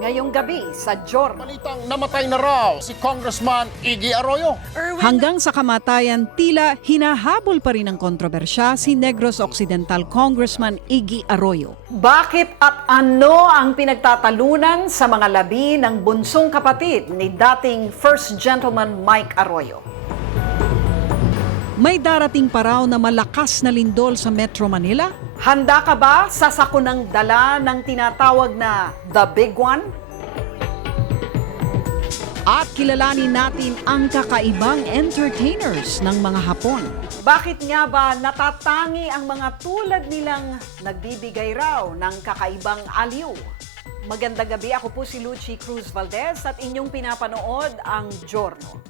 ngayong gabi sa Giorno. Balitang namatay na raw si Congressman Iggy Arroyo. Hanggang sa kamatayan, tila hinahabol pa rin ng kontrobersya si Negros Occidental Congressman Iggy Arroyo. Bakit at ano ang pinagtatalunan sa mga labi ng bunsong kapatid ni dating First Gentleman Mike Arroyo? May darating pa raw na malakas na lindol sa Metro Manila? Handa ka ba sa sakunang dala ng tinatawag na The Big One? At kilalanin natin ang kakaibang entertainers ng mga Hapon. Bakit nga ba natatangi ang mga tulad nilang nagbibigay raw ng kakaibang aliw? Magandang gabi, ako po si Lucy Cruz Valdez at inyong pinapanood ang Giorno.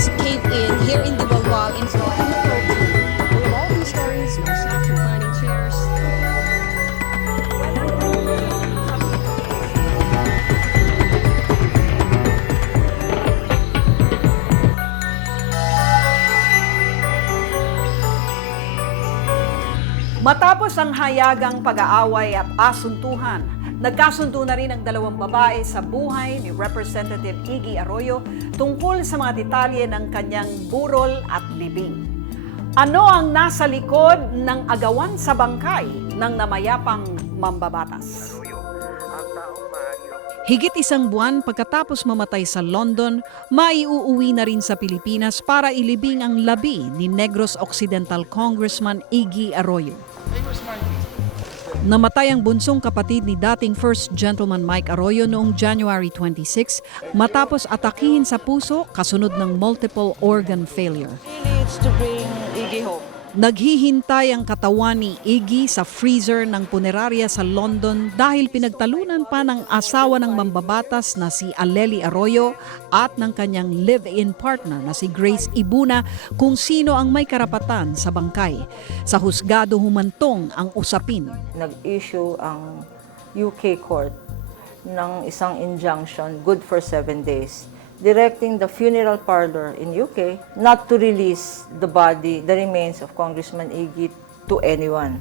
Cave in here in Diwalwag in Florida. We have all these stories, more staff reclining chairs. Matapos ang hayagang pag-aaway at asuntuhan, nagkasundo na rin ang dalawang babae sa buhay ni Representative Iggy Arroyo tungkol sa mga detalye ng kanyang burol at libing. Ano ang nasa likod ng agawan sa bangkay ng namayapang mambabatas? Higit isang buwan pagkatapos mamatay sa London, maiuuwi na rin sa Pilipinas para ilibing ang labi ni Negros Occidental Congressman Iggy Arroyo. Namatay ang bunsong kapatid ni dating First Gentleman Mike Arroyo noong January 26 matapos atakihin sa puso kasunod ng multiple organ failure. Needs to bring Iggy home. Naghihintay ang katawan ni Iggy sa freezer ng punerarya sa London dahil pinagtalunan pa ng asawa ng mambabatas na si Aleli Arroyo at ng kanyang live-in partner na si Grace Ibuna kung sino ang may karapatan sa bangkay. Sa husgado humantong ang usapin. Nag-issue ang UK court ng isang injunction good for 7 days directing the funeral parlor in UK not to release the remains of Congressman Iggy to anyone.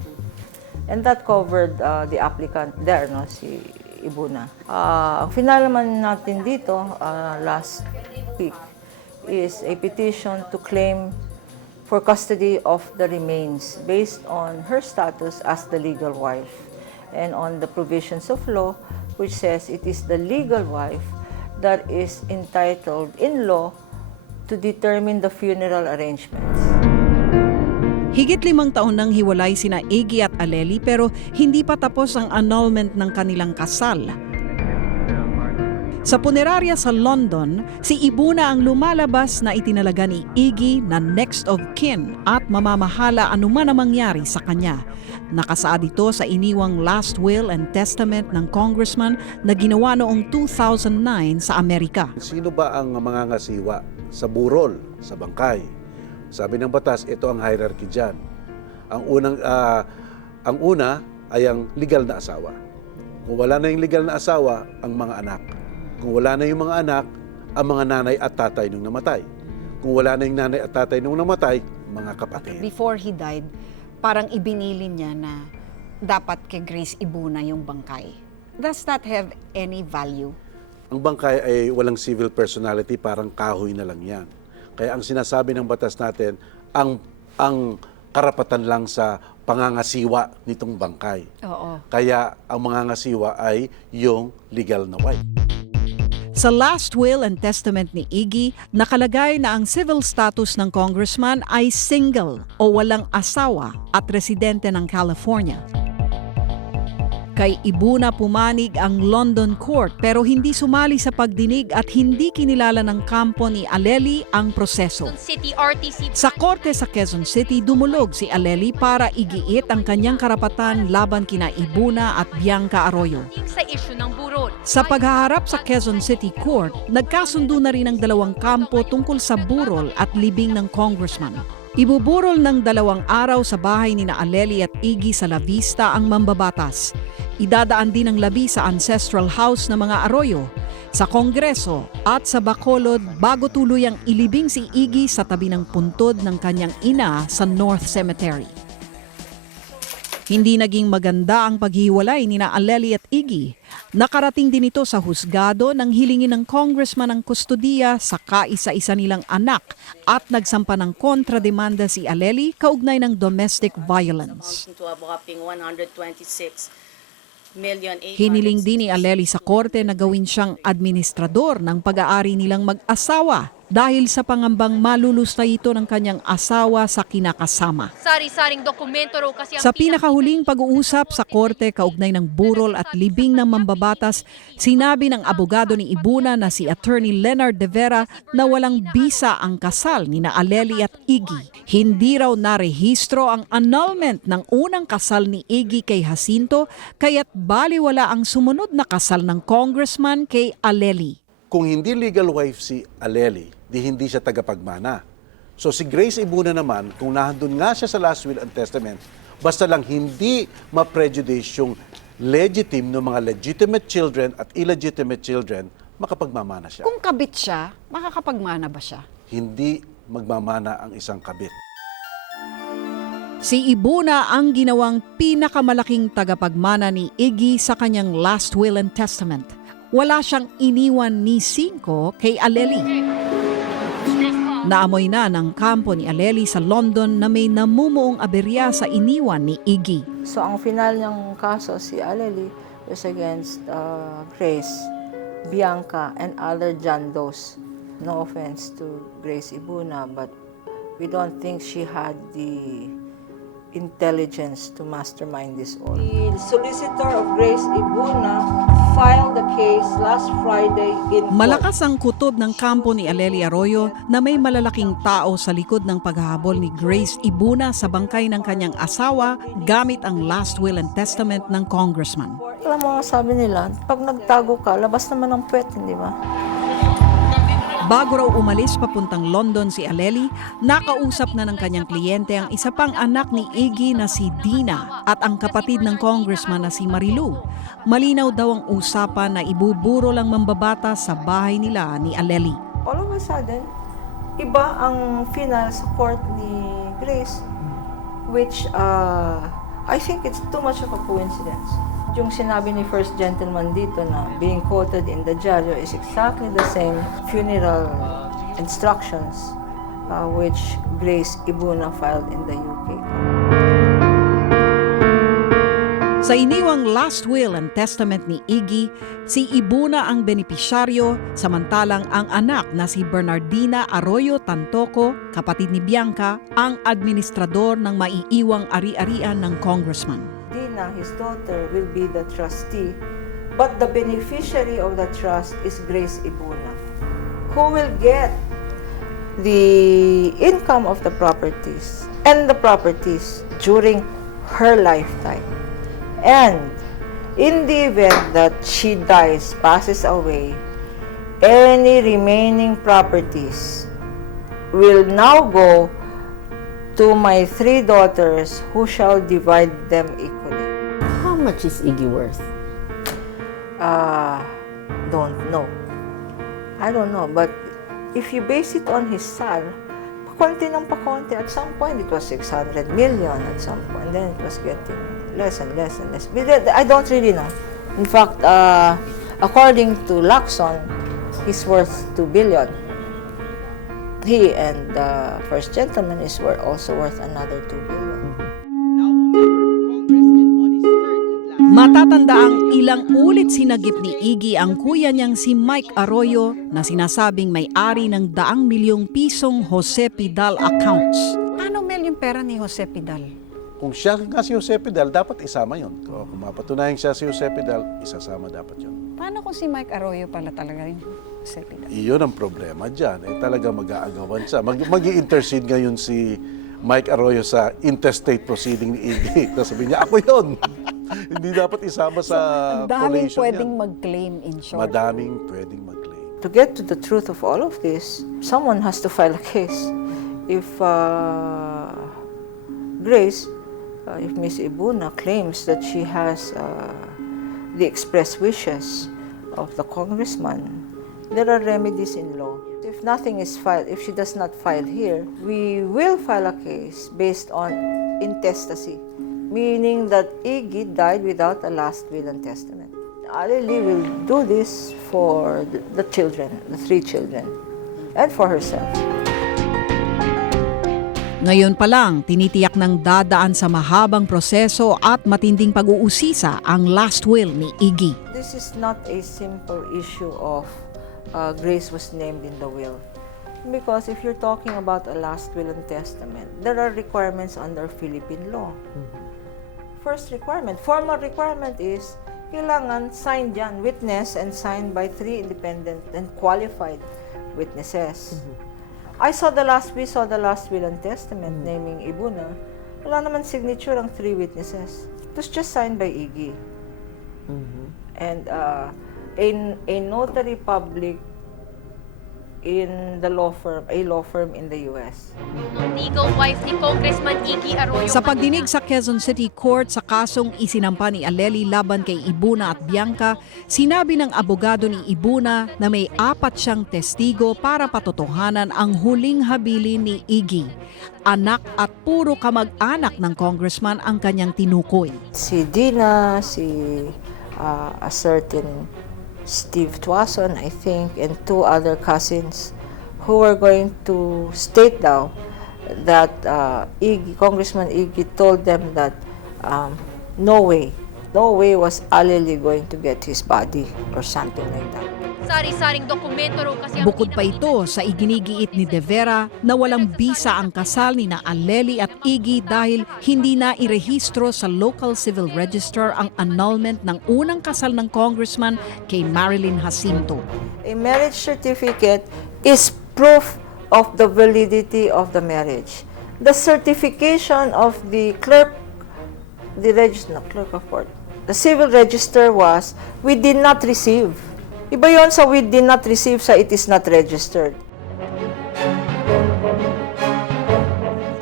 And that covered the applicant there, no, si Ibuna. Ang finalaman natin dito last week is a petition to claim for custody of the remains based on her status as the legal wife and on the provisions of law which says it is the legal wife that is entitled in law to determine the funeral arrangements. Higit 5 taon nang hiwalay sina Iggy at Aleli pero hindi pa tapos ang annulment ng kanilang kasal. Sa punerarya sa London, si Ibuna ang lumalabas na itinalaga ni Iggy na next of kin at mamamahala anuman ang mangyari sa kanya. Nakasaad ito sa iniwang last will and testament ng congressman na ginawa noong 2009 sa Amerika. Sino ba ang mangangasiwa sa burol, sa bangkay? Sabi ng batas, ito ang hierarchy dyan. Ang una ay ang legal na asawa. Kung wala na yung legal na asawa, ang mga anak. Kung wala na yung mga anak, ang mga nanay at tatay nung namatay. Kung wala na yung nanay at tatay nung namatay, mga kapatid. Before he died, parang ibinilin niya na dapat kay Grace Ibuna yung bangkay. Does that have any value? Ang bangkay ay walang civil personality, parang kahoy na lang yan. Kaya ang sinasabi ng batas natin, ang karapatan lang sa pangangasiwa nitong bangkay. Oo. Kaya ang mangangasiwa ay yung legal na wife. Sa last will and testament ni Iggy, nakalagay na ang civil status ng congressman ay single o walang asawa at residente ng California. Kay Ibuna pumanig ang London Court pero hindi sumali sa pagdinig at hindi kinilala ng kampo ni Aleli ang proseso. City RTC. Sa korte sa Quezon City, dumulog si Aleli para igiit ang kanyang karapatan laban kina Ibuna at Bianca Arroyo. Sa issue ng burol. Sa paghaharap sa Quezon City Court, nagkasundo na rin ang dalawang kampo tungkol sa burol at libing ng congressman. Ibuburol ng 2 araw sa bahay ni Aleli at Iggy sa La Vista ang mambabatas. Idadaan din ang labi sa ancestral house ng mga Arroyo, sa Kongreso at sa Bacolod bago tuluyang ilibing si Iggy sa tabi ng puntod ng kanyang ina sa North Cemetery. Hindi naging maganda ang paghiwalay ni na Aleli at Iggy. Nakarating din ito sa husgado nang hilingin ng congressman ang kustodiya sa kaisa-isa nilang anak at nagsampa ng kontrademanda si Aleli kaugnay ng domestic violence. To a whopping 126,800,000. Hiniling din ni Aleli sa korte na gawin siyang administrador ng pag-aari nilang mag-asawa dahil sa pangambang malulustay ito ng kanyang asawa sa kinakasama. Sari-saring dokumento raw kasi ang Sa pinakahuling pag-uusap sa korte kaugnay ng burol at libing ng mambabatas, sinabi ng abogado ni Ibuna na si Attorney Leonard De Vera na walang bisa ang kasal ni na Aleli at Iggy. Hindi raw narehistro ang annulment ng unang kasal ni Iggy kay Jacinto, kaya't baliwala ang sumunod na kasal ng congressman kay Aleli. Kung hindi legal wife si Aleli, di hindi siya tagapagmana. So si Grace Ibuna naman, kung nandun nga siya sa last will and testament, basta lang hindi ma-prejudice yung legitimate ng mga legitimate children at illegitimate children, makapagmamana siya. Kung kabit siya, makakapagmana ba siya? Hindi magmamana ang isang kabit. Si Ibuna ang ginawang pinakamalaking tagapagmana ni Iggy sa kanyang last will and testament. Wala siyang iniwan ni Cinco kay Aleli. Naamoy na ng kampo ni Aleli sa London na may namumuong aberya sa iniwan ni Iggy. So ang final niyang kaso si Aleli was against Grace, Bianca, and other John Does. No offense to Grace Ibuna, but we don't think she had the intelligence to mastermind this all. The solicitor of Grace Ibuna filed the case last Friday in court. Malakas ang kutob ng kampo ni Aleli Arroyo na may malalaking tao sa likod ng paghahabol ni Grace Ibuna sa bangkay ng kanyang asawa gamit ang last will and testament ng congressman. Alam mo, sabi nila, pag nagtago ka, labas naman ang puwet, hindi ba? Bago raw umalis papuntang London si Aleli, nakausap na ng kanyang kliyente ang isa pang anak ni Iggy na si Dina at ang kapatid ng congressman na si Marilu. Malinaw daw ang usapan na ibuburo lang mambabata sa bahay nila ni Aleli. All of a sudden, iba ang final sa court ni Grace, which I think it's too much of a coincidence. Yung sinabi ni First Gentleman dito na being quoted in the diaryo is exactly the same funeral instructions which Grace Ibuna filed in the UK. Sa iniwang last will and testament ni Iggy, si Ibuna ang benepisyaryo, samantalang ang anak na si Bernardina Arroyo Tantoco, kapatid ni Bianca, ang administrador ng maiiwang ari-arian ng congressman. Dina, his daughter, will be the trustee, but the beneficiary of the trust is Grace Ibuna, who will get the income of the properties and the properties during her lifetime. And in the event that she dies, passes away, any remaining properties will now go to my 3 daughters who shall divide them equally. How much is Iggy worth? Don't know. I don't know, but if you base it on his son, pakonti ng pakonti. At some point, it was 600 million. At some point, then it was getting less and less and less. I don't really know. In fact, according to Lacson, he's worth 2 billion. He and the First Gentleman is also worth another 2 billion. Matatandaang ilang ulit sinagip ni Iggy ang kuya niyang si Mike Arroyo na sinasabing may-ari ng ₱100,000 Jose Pidal accounts. Paano Mel yung pera ni Jose Pidal? Kung siya nga si Jose Pidal, dapat isama yun. Kung mapatunayan siya si Jose Pidal, isasama dapat yun. Paano kung si Mike Arroyo pala talaga yung Jose Pidal? Iyon ang problema dyan. Talaga mag-aagawan siya. Mag-i-intercede ngayon si Mike Arroyo sa intestate proceeding ni Iggy. Tapos sabihin niya, ako yun. Hindi dapat isama sa Daming collation pwedeng yan. mag-claim in short. Madaming pwedeng mag-claim. To get to the truth of all of this, someone has to file a case. If Grace, if Miss Ibuna claims that she has the express wishes of the congressman, there are remedies in law. If nothing is filed, if she does not file here, we will file a case based on intestacy. meaning that Iggy died without a last will and testament. Aleli will do this for the children, the 3 children, and for herself. Ngayon pa lang, tinitiyak ng dadaan sa mahabang proseso at matinding pag-uusisa ang last will ni Iggy. This is not a simple issue of Grace was named in the will. Because if you're talking about a last will and testament, there are requirements under Philippine law. First requirement, formal requirement is kailangan signed yan, witness and signed by 3 independent and qualified witnesses. We saw the last will and testament naming Ibuna. Wala naman signature ang 3 witnesses. It was just signed by Iggy. And a notary public in the a law firm in the US. Nung legal wife ni Congressman Iggy Arroyo. Sa pagdinig sa Quezon City Court sa kasong isinampa ni Aleli laban kay Ibuna at Bianca, sinabi ng abogado ni Ibuna na may 4 siyang testigo para patotohanan ang huling habilin ni Iggy. Anak at puro kamag-anak ng congressman ang kanyang tinukoy. Si Dina, a certain Steve Tuason, I think, and 2 other cousins who were going to state now that Congressman Iggy told them that no way was Aleli going to get his body or something like that. Sari-saring dokumento raw kasi ang Bukod pa ito sa iginigiit ni De Vera na walang bisa ang kasal ni na Aleli at Iggy dahil hindi na irehistro sa local civil register ang annulment ng unang kasal ng congressman kay Marilyn Jacinto. A marriage certificate is proof of the validity of the marriage. The certification of the clerk of court, the civil register was, we did not receive. Iba yon sa we did not receive sa it is not registered.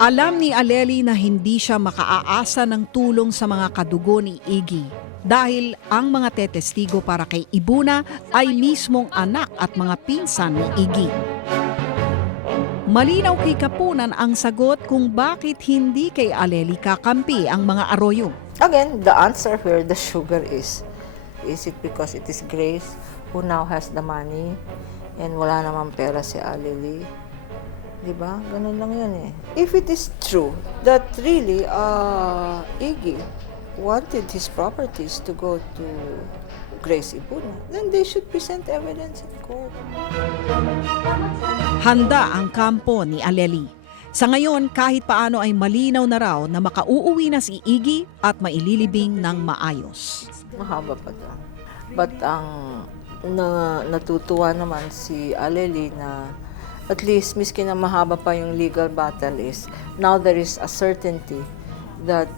Alam ni Aleli na hindi siya makaaasa ng tulong sa mga kadugo ni Iggy dahil ang mga tetestigo para kay Ibuna ay mismong anak at mga pinsan ni Iggy. Malinaw kay Kapunan ang sagot kung bakit hindi kay Aleli kakampi ang mga Arroyo. Again, the answer here, the sugar is it because it is Grace who now has the money and wala namang pera si Aleli? Diba? Ganun lang yun eh. If it is true that really Iggy wanted his properties to go to Grace Ibuna, then they should present evidence in court. Handa ang kampo ni Aleli. Sa ngayon, kahit paano ay malinaw na raw na makauuwi na si Iggy at maililibing ng maayos. Mahaba pa doon. But ang natutuwa naman si Aleli na at least miski na mahaba pa yung legal battle is now there is a certainty that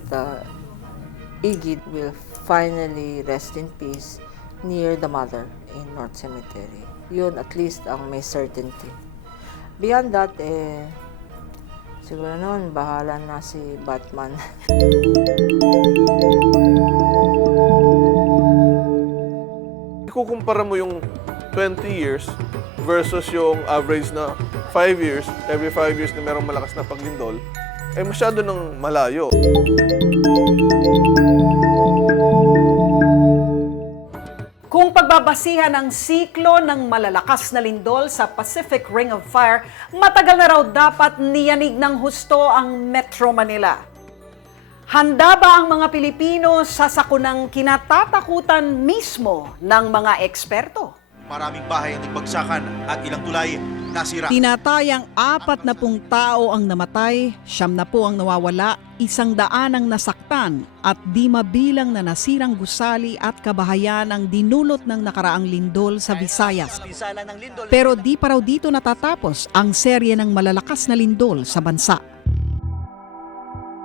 Iggy will finally rest in peace near the mother in North Cemetery. Yun at least ang may certainty. Beyond that, siguro naman bahala na si Batman. Ikukumpara mo yung 20 years versus yung average na 5 years, every 5 years na merong malakas na paglindol, ay masyado nang malayo. Kung pagbabasihan ang siklo ng malalakas na lindol sa Pacific Ring of Fire, matagal na raw dapat niyanig ng husto ang Metro Manila. Handa ba ang mga Pilipino sa sakunang kinatatakutan mismo ng mga eksperto? Maraming bahay ang nagbagsakan at ilang tulay nasira. Tinatayang 40 tao ang namatay, 90 ang nawawala, 100 ang nasaktan at di mabilang na nasirang gusali at kabahayan ang dinulot ng nakaraang lindol sa Visayas. Pero di pa raw dito natatapos ang serye ng malalakas na lindol sa bansa.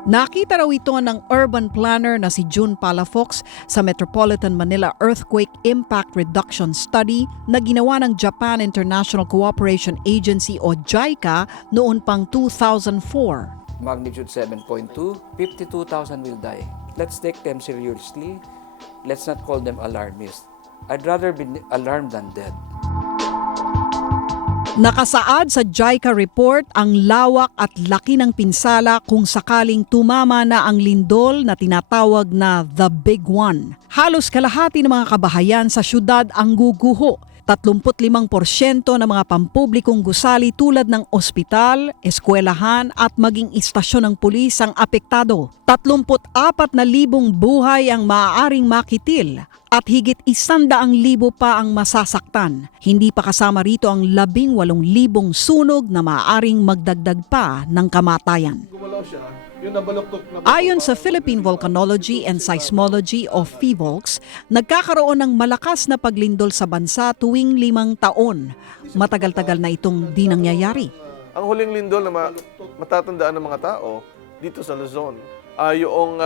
Nakita raw ito ng urban planner na si June Palafox sa Metropolitan Manila Earthquake Impact Reduction Study na ginawa ng Japan International Cooperation Agency o JICA noon pang 2004. Magnitude 7.2, 52,000 will die. Let's take them seriously. Let's not call them alarmists. I'd rather be alarmed than dead. Nakasaad sa JICA report ang lawak at laki ng pinsala kung sakaling tumama na ang lindol na tinatawag na The Big One. Halos kalahati ng mga kabahayan sa syudad ang guguho. 35% ng mga pampublikong gusali tulad ng ospital, eskwelahan at maging istasyon ng pulis ang apektado. 34,000 buhay ang maaaring makitil at higit 100,000 pa ang masasaktan. Hindi pa kasama rito ang 18,000 sunog na maaaring magdagdag pa ng kamatayan. Gumalaw siya, yung nabaluktot na... Ayon sa Philippine Volcanology and Seismology of PHIVOLCS, nagkakaroon ng malakas na paglindol sa bansa tuwing 5 taon. Matagal-tagal na itong di nangyayari. Ang huling lindol na matatandaan ng mga tao dito sa Luzon ay yung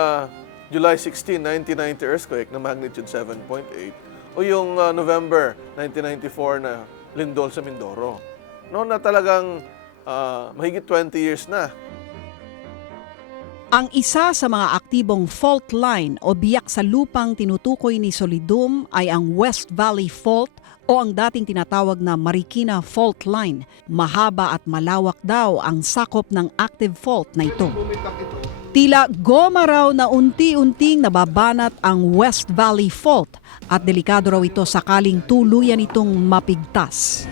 July 16, 1990 earthquake na magnitude 7.8 o yung November 1994 na lindol sa Mindoro. Noon na talagang mahigit 20 years na. Ang isa sa mga aktibong fault line o biyak sa lupang tinutukoy ni Solidum ay ang West Valley Fault o ang dating tinatawag na Marikina Fault Line. Mahaba at malawak daw ang sakop ng active fault na ito. Tila goma raw na unti-unting nababanat ang West Valley Fault at delikado raw ito sakaling tuluyan itong mapigtas.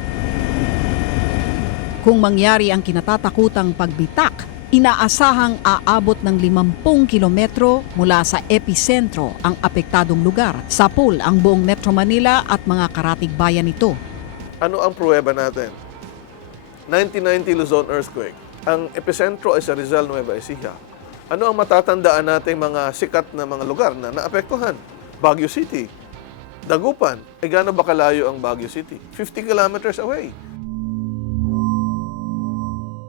Kung mangyari ang kinatatakutang pagbitak, inaasahang aabot ng 50 kilometro mula sa episentro ang apektadong lugar. Sapul ang buong Metro Manila at mga karatig bayan nito. Ano ang pruweba natin? 1990 Luzon earthquake. Ang epicentro ay sa Rizal, Nueva Ecija. Ano ang matatandaan nating mga sikat na mga lugar na naapektuhan? Baguio City, Dagupan. Gaano ba kalayo ang Baguio City? 50 kilometers away.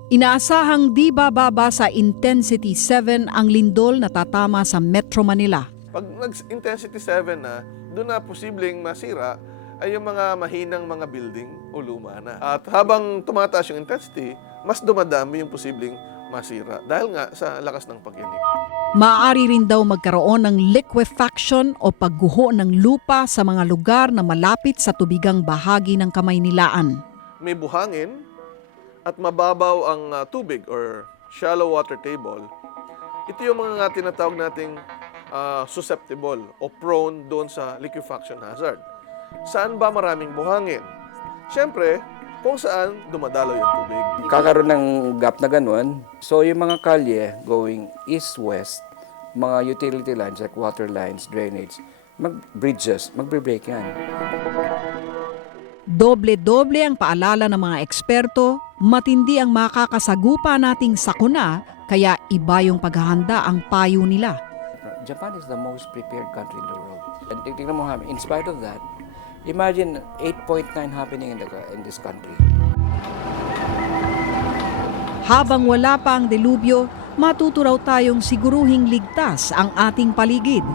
Inaasahang di bababa sa intensity 7 ang lindol na tatama sa Metro Manila. Pag nag-intensity 7 na, doon na posibleng masira ay yung mga mahinang mga building o luma na. At habang tumataas yung intensity, mas dumadami yung posibleng masira dahil nga sa lakas ng pag-init. Maaari rin daw magkaroon ng liquefaction o pagguho ng lupa sa mga lugar na malapit sa tubigang bahagi ng Kamaynilaan. May buhangin at mababaw ang tubig or shallow water table. Ito yung mga tinatawag nating susceptible o prone doon sa liquefaction hazard. Saan ba maraming buhangin? Siyempre, kung saan dumadalo yung tubig. Kakaroon ng gap na ganun. So yung mga kalye going east-west, mga utility lines like water lines, drainage, bridges, magbe-break yan. Doble-doble ang paalala ng mga eksperto, matindi ang makakasagupa nating sakuna, kaya iba yung paghahanda ang payo nila. Japan is the most prepared country in the world. And tingnan mo, in spite of that, imagine 8.9 happening in this country. Habang wala pa ang delubyo, matuturaw tayong siguruhing ligtas ang ating paligid.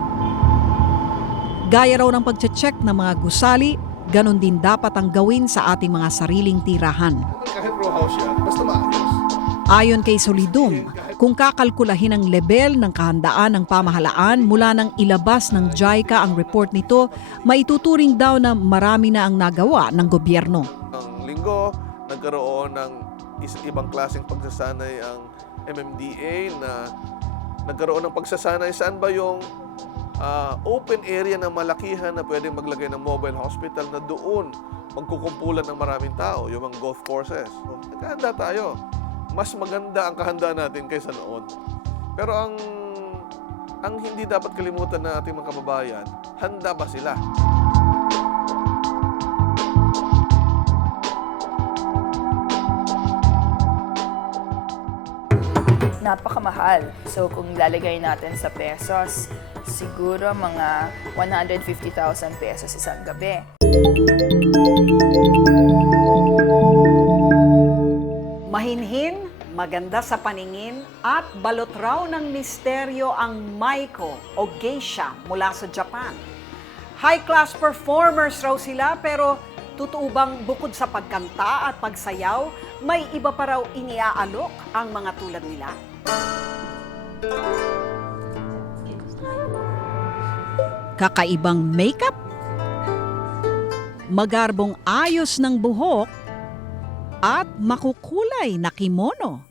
Gaya raw ng pagche-check ng mga gusali, ganon din dapat ang gawin sa ating mga sariling tirahan. Kahit row house yan, basta maayos. Ayon kay Solidum, kung kakalkulahin ang level ng kahandaan ng pamahalaan mula nang ilabas ng JICA ang report nito, maituturing daw na marami na ang nagawa ng gobyerno. Ang linggo, nagkaroon ng ibang klaseng pagsasanay ang MMDA na nagkaroon ng pagsasanay saan ba yung open area na malakihan na pwedeng maglagay ng mobile hospital na doon magkukumpulan ng maraming tao, yung mga golf courses. So, nagkahanda tayo. Mas maganda ang kahandaan natin kaysa noon. Pero ang hindi dapat kalimutan ng ating mga kababayan, handa ba sila? Napakamahal. So kung lalagay natin sa pesos, siguro mga 150,000 pesos isang gabi. Mahinhin, maganda sa paningin, at balot raw ng misteryo ang Maiko o geisha mula sa Japan. High-class performers raw sila, pero totoo bang bukod sa pagkanta at pagsayaw, may iba pa raw iniaalok ang mga tulad nila? Kakaibang makeup? Magarbong ayos ng buhok? at makukulay na kimono.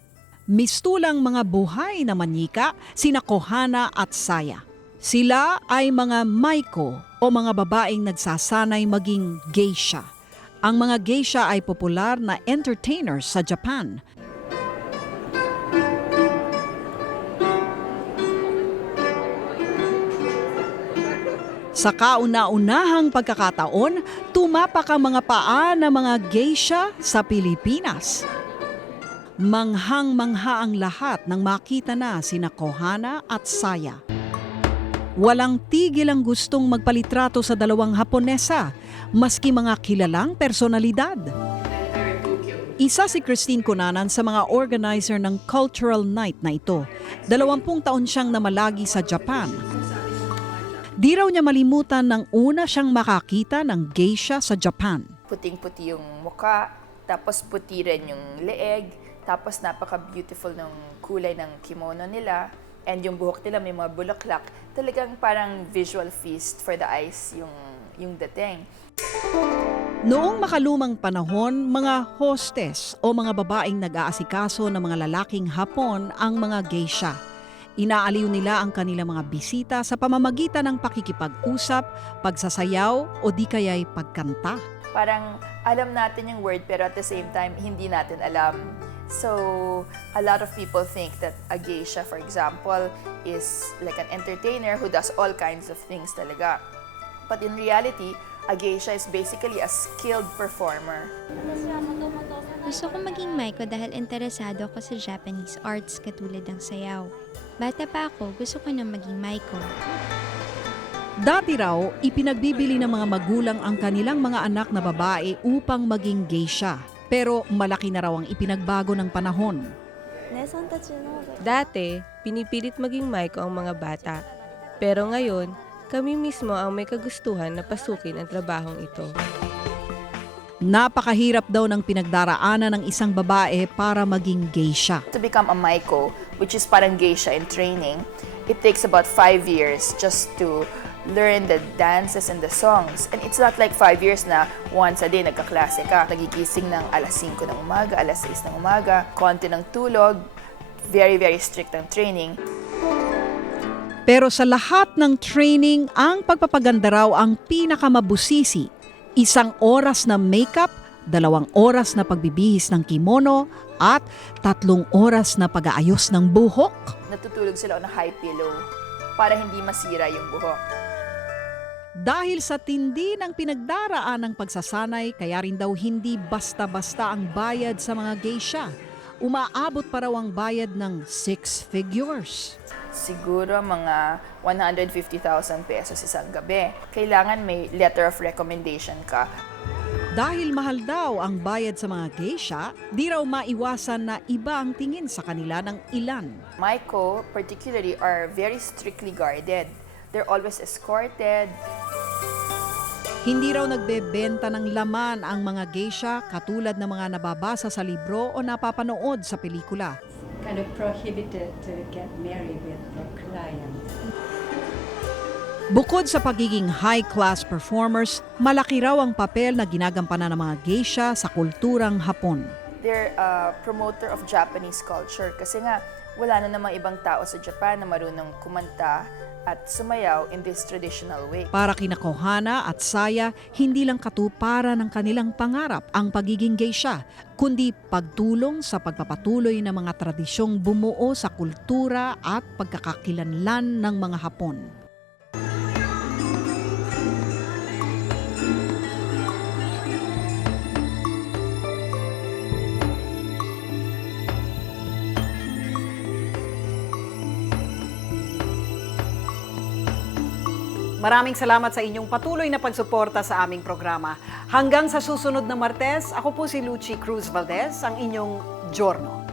Mistulang mga buhay na manyika, sina Kohana at Saya. Sila ay mga maiko o mga babaeng nagsasanay maging geisha. Ang mga geisha ay popular na entertainers sa Japan. Sa kauna-unahang pagkakataon, tumapak ang mga paa ng mga geisha sa Pilipinas. Manghang-mangha ang lahat nang makita na sina Kohana at Saya. Walang tigil ang gustong magpalitrato sa dalawang Haponesa, maski mga kilalang personalidad. Isa si Christine Cunanan sa mga organizer ng Cultural Night na ito. 20 taon siyang namalagi sa Japan. Di raw niya malimutan nang una siyang makakita ng geisha sa Japan. Puting-puti yung muka, tapos puti rin yung leeg, tapos napaka-beautiful ng kulay ng kimono nila, and yung buhok nila may mga bulaklak. Talagang parang visual feast for the eyes yung dating. Noong makalumang panahon, mga hostess o mga babaeng nag-aasikaso ng mga lalaking Hapon ang mga geisha. Inaaliw nila ang kanilang mga bisita sa pamamagitan ng pakikipag-usap, pagsasayaw o di kaya'y pagkanta. Parang alam natin yung word pero at the same time hindi natin alam. So, a lot of people think that a geisha, for example, is like an entertainer who does all kinds of things talaga. But in reality, a geisha is basically a skilled performer. Gusto ko maging maiko dahil interesado ako sa Japanese arts katulad ng sayaw. Bata pa ako, gusto ko na maging maiko. Dati raw, ipinagbibili ng mga magulang ang kanilang mga anak na babae upang maging geisha. Pero malaki na raw ang ipinagbago ng panahon. Dati, pinipilit maging maiko ang mga bata. Pero ngayon, kami mismo ang may kagustuhan na pasukin ang trabahong ito. Napakahirap daw ng pinagdaraanan ng isang babae para maging geisha. To become a maiko, which is parang geisha in training, it takes about 5 years just to learn the dances and the songs. And it's not like 5 years na once a day nagkaklase ka. Nagigising ng alas 5 ng umaga, alas 6 ng umaga, konti ng tulog, very, very strict ang training. Pero sa lahat ng training, ang pagpapaganda raw ang pinakamabusisi. 1 oras na makeup, 2 oras na pagbibihis ng kimono, at 3 oras na pag-aayos ng buhok. Natutulog sila on a high pillow para hindi masira yung buhok. Dahil sa tindi ng pinagdaraan ng pagsasanay, kaya rin daw hindi basta-basta ang bayad sa mga geisha. Umaabot pa raw ang bayad ng 6 figures. Siguro mga 150,000 pesos isang gabi. Kailangan may letter of recommendation ka. Dahil mahal daw ang bayad sa mga geisha, di raw maiwasan na iba ang tingin sa kanila ng ilan. Maiko, particularly, are very strictly guarded. They're always escorted. Hindi raw nagbebenta ng laman ang mga geisha katulad ng mga nababasa sa libro o napapanood sa pelikula. Kind of prohibited to get married with their client. Bukod sa pagiging high-class performers, malaki raw ang papel na ginagampanan ng mga geisha sa kulturang Hapon. They're a promoter of Japanese culture kasi nga wala na namang ibang tao sa Japan na marunong kumanta at sumayaw in this traditional way. Para kina Kohana at Saya, hindi lang katuparan ng kanilang pangarap ang pagiging geisha, kundi pagtulong sa pagpapatuloy ng mga tradisyong bumuo sa kultura at pagkakakilanlan ng mga Hapon. Maraming salamat sa inyong patuloy na pagsuporta sa aming programa. Hanggang sa susunod na Martes, ako po si Lucy Cruz Valdez, ang inyong Giorno.